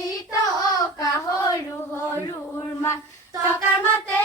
চাৰি টকা সৰু সৰুৰ মান টকাৰ মাতে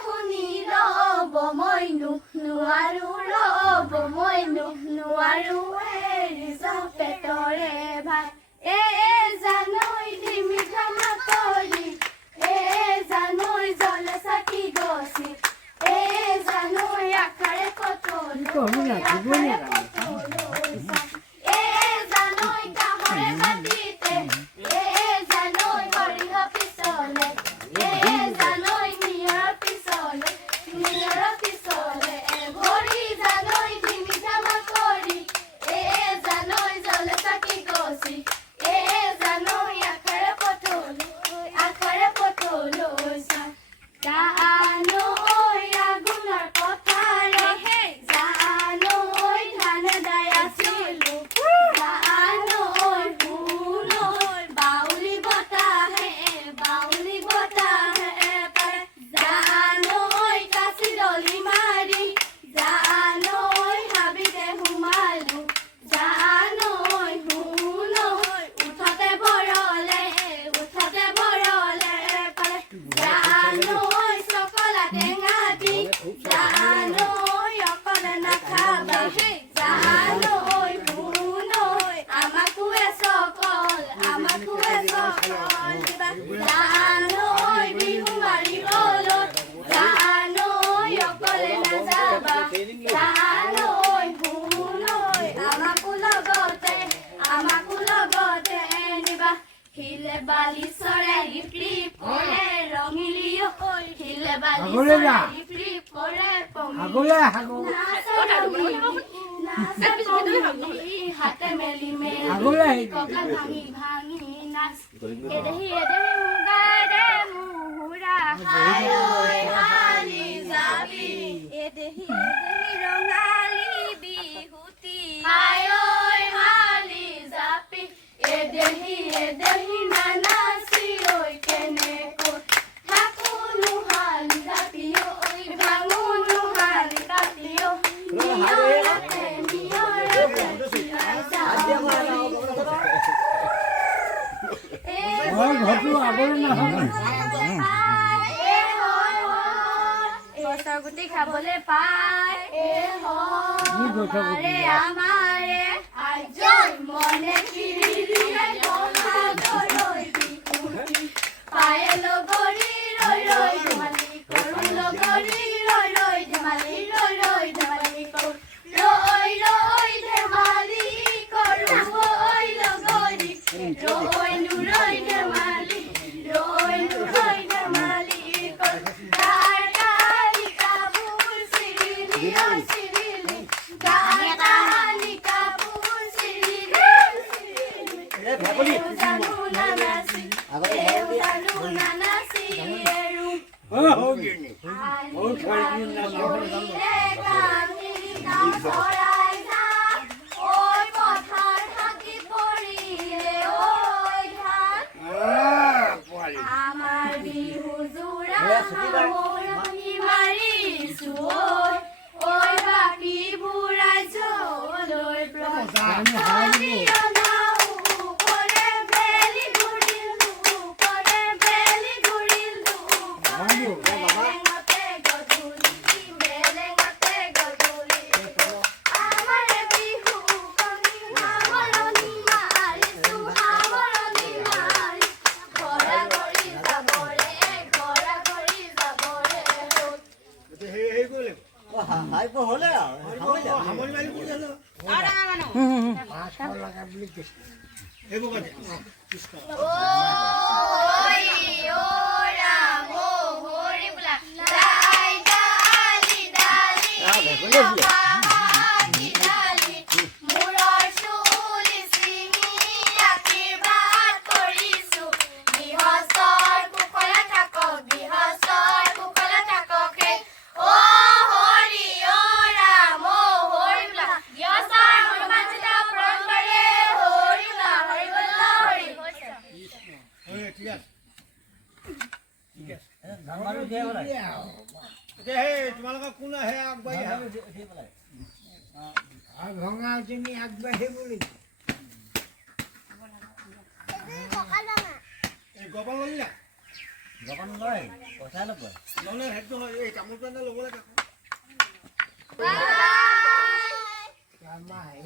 শুনি ৰ'ব মইনো নোৱাৰো ৰ'ব মইনো নোৱাৰো এৰি যাওঁ পেটৰে ভাত জানৈ ডিমি ধামা কৰি জানৈ জলে চাকি গছি জানৈ আখাৰে পতল আখাৰে পতল জানৈ কাহৰে মাটিতে জানৈ ভৰিহ পিছলে জানৈ নিয়ৰ পিছলে ভৰি জানৈ ডিমি ধামা কৰি জানৈ জলে চাকি গছি জানৈ আখাৰে পতল জানৈ আগুনৰ পথাৰে জানৈ ধান দাই আছিলো জানৈ ফুলৈ বাউলি বতাহে পাৰে জানৈ কাচি ডলি মাৰি জানৈ হাবিতে সোমালো জানৈ শুনৈ উঠতে ভৰলে পাৰে জানৈ চকলা টেঙা দি জানৈ অকলে নাখাবা জানৈ শুনৈ আমাকোৱে চকল দিবা জানৈ বিহু মাৰিবলৈ জানৈ অকলে নাযাবা জানৈ শুনৈ আমাকো লগতে নিবা হিলে বালি চৰাই ৰিপ কৰে ৰঙিলী হিলে বালি চৰাই ৰিপ কৰে হাতে মেলি কঁকাল ভাঙি নাচ এদেহি মুগাৰে মুহুৰা হালি যাবি এদেহি ৰঙালী বিহুতি হালি যাবি এদেহি নানাচি ঐ কেনেকৈ থাকোনো হালি যাবি ভাঙোনো হালি কাটি নিয়ৰতে গছৰ গুটি খাবলে পায় আমাৰে আজৈ মনে পায়ে লগৰী ৰৈ ধেমালি কৰো লগৰী ৰৈ ধেমালি ধেমালি কৰো ৰৈ ধেমালি কৰো লগৰী ৰৈ ধেমালি কৰো তাৰ কালি কাপোৰ চিৰিলি কালি কাপোৰ চিৰিলি জানো নানাচি আমাৰ বিহু জোৰা মাৰিছো ঐ বাপি বুঢ়াইছ তোমালোকৰ কোন আহে আগবাঢ়ি ভঙা তুমি আগবাঢ়িব লাগিব এই গপাল ললি না গপান লয় পইচা ল'ব নহ'লে সেইটো হয় এই তামোলটো এটা ল'ব লাগে বাই